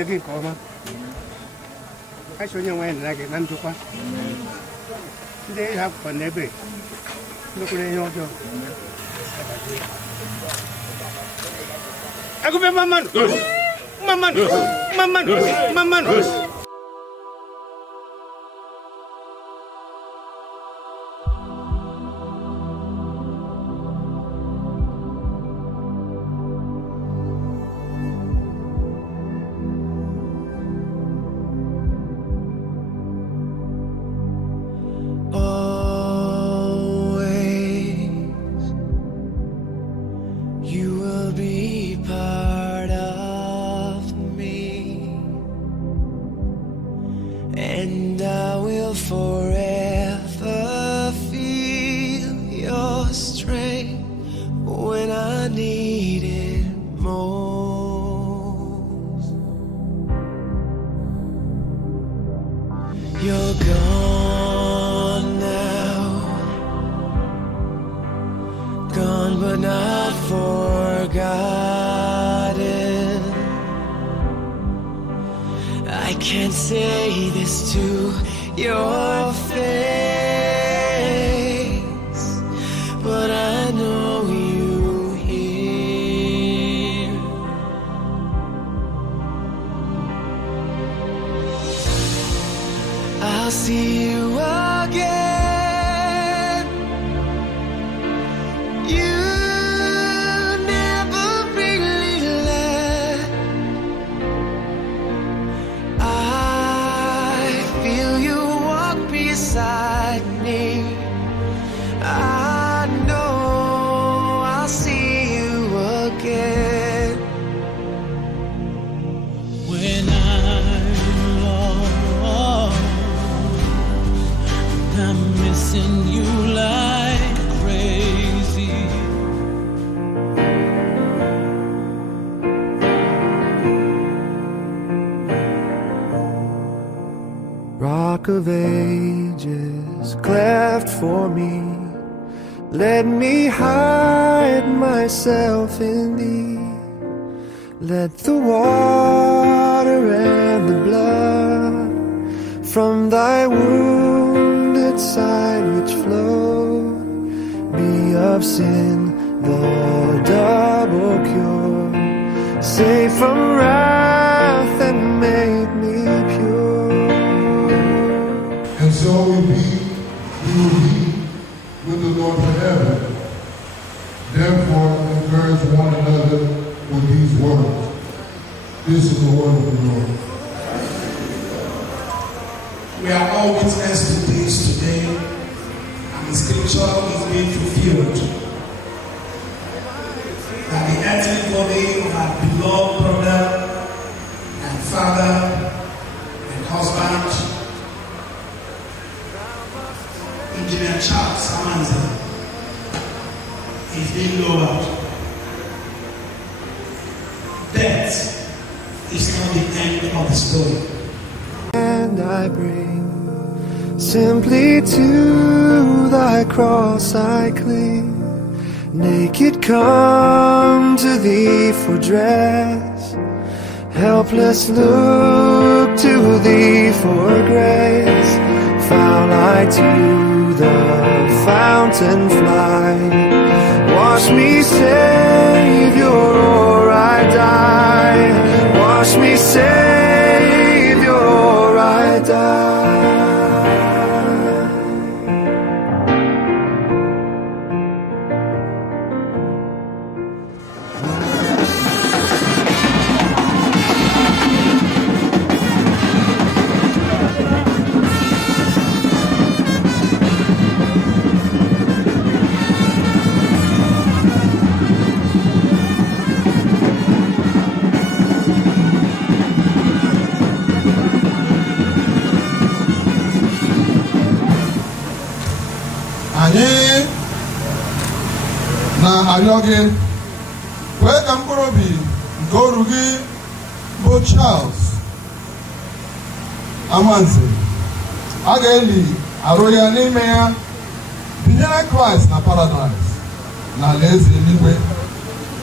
again, Coma. I show you when like an Antupa. They have fun every. Look at your job. I go be Mamman. Mamman. And I will forever feel your strength when I need it most. You're gone now, gone but not forgotten. I can't say this to your face, but I know you hear. I'll see you again. You never really left. Beside me, I know I'll see you again. When I'm lost, I'm missing you like crazy. Rock of ages, cleft for me, let me hide myself in thee. Let the water and the blood from thy wounded side which flowed be of sin the double cure, save from wrath and make me pure. And so we will be with the Lord forever. Therefore, encourage one another with these words. This is the word of the Lord. We are all witness to this today, and the scripture is being fulfilled. That the earthly body of our beloved brother and father and husband, Engineer Charles Amanze, is being lowered. Death is not the end of the story. And I bring simply to thy cross I cling, naked come to thee for dress, helpless look to thee for grace. Foul I to the fountain fly, wash me, Savior, or I die. Wash me, Savior, or I die. Anyị na-arịọ gị kwee ka mkpụrụ obi nke oru gị bụ Charles Amanze a ga-eli arụ ya n'ime ya, binyere Kraịst na Paradaịs na alaeze eluigwe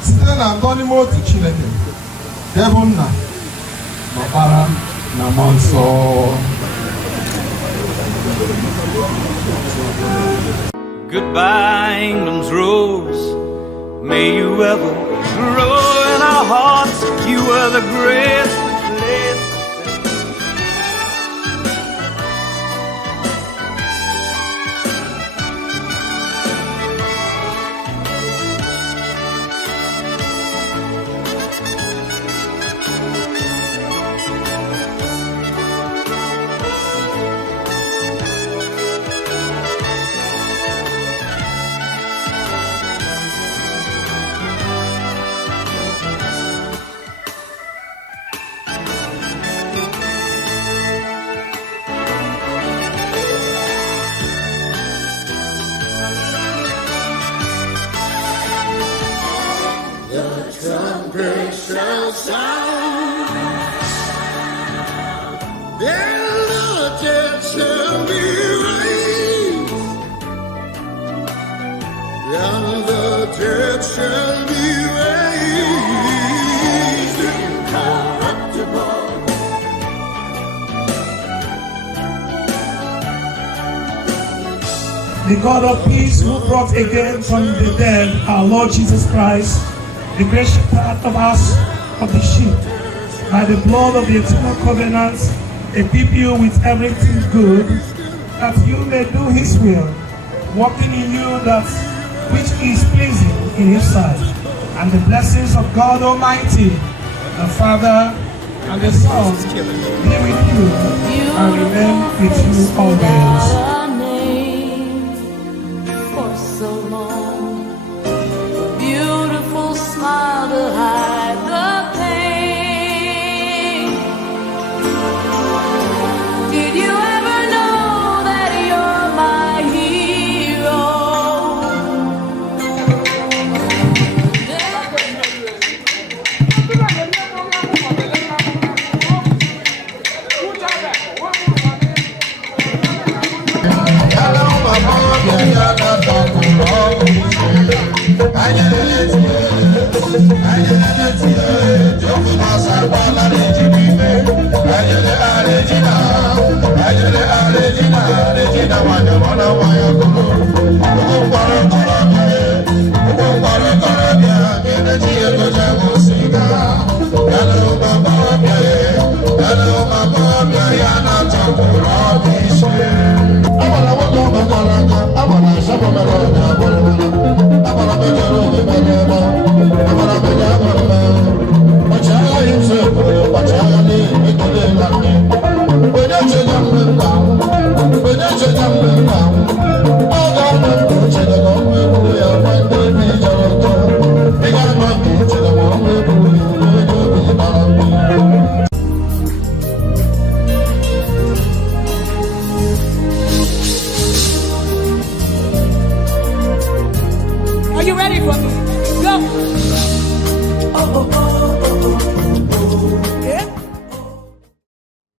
site na ndọ n'ime otu Chineke nke bụ Nna Ọkpara na Mmụọ Nsọ. Goodbye, England's rose. May you ever grow in our hearts. You were the greatest place. Trumpet shall sound, then the dead shall be raised, then the dead shall be raised incorruptible. The God of peace who brought again from the dead our Lord Jesus Christ, the gracious part of us of the sheep, by the blood of the eternal covenant, equip you with everything good, that you may do his will, working in you that which is pleasing in his sight. And the blessings of God Almighty, the Father and the Son, be with you and remain with you always. Smile to hide the pain. Did you ever know that you're my hero? Regina,